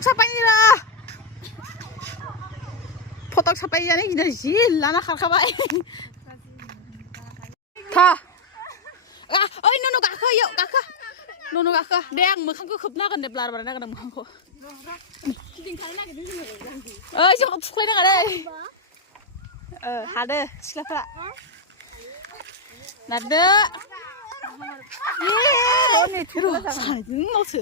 फटक साफायनिरा फटक साफायजानो गिदिर जि लाना खारखाबाय था ओइ न'न' गाखो इयाव गाखो न'न' गाखो दे आं मोखांखौ खोबना होगोन दे ब्लार बार नागोन आं मोखांखौ ओइ जोंखौ थुख्लायनाङा दे हादो सिख्लाफ्रा नारदो सानैजोंल'सो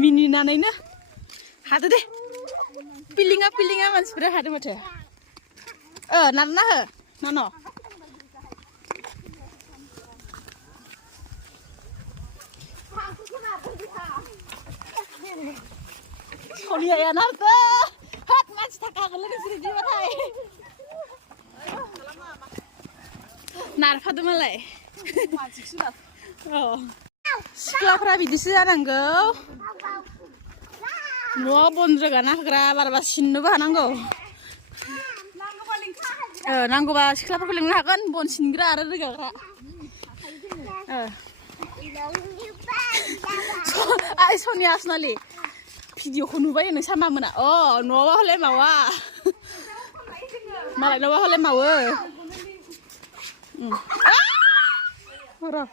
मिनिनानैनो हादो दे पिलिङा मानसिफोरा हादो माथो नारना हो न'न' सलियाया नारदो हात मानसि थाखागोन नोंसोर बिदिबाथाय नारफादो मालाय सिख्लाफ्रा बिदिसो जानांगौ न'आव बन रोगाना होग्रा बारबा सिननोबो हानांगौ नांगौबा सिख्लाफोरखौ लिंनो हागोन बन सिनग्रा आरो रोगाग्रा आइ सनिया आसनालि भिडिअखौ नुबाय नोंसा मामोना न'आवबा हले मावा मालायनावबा हले मावो र'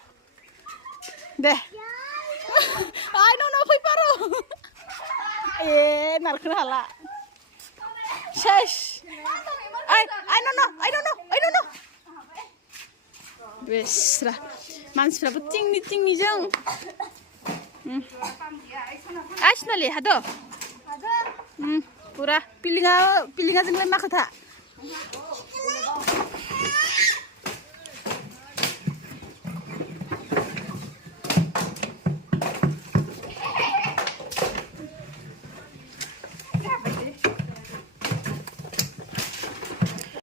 दे आइ न'न' फैफारो नारखोनो हाला सेस आइ न'न' बेस्रा मानसिफ्राबो टिंनिजों आइ सनालि हादो पुरा पिलिङा जोंलाय मा खोथा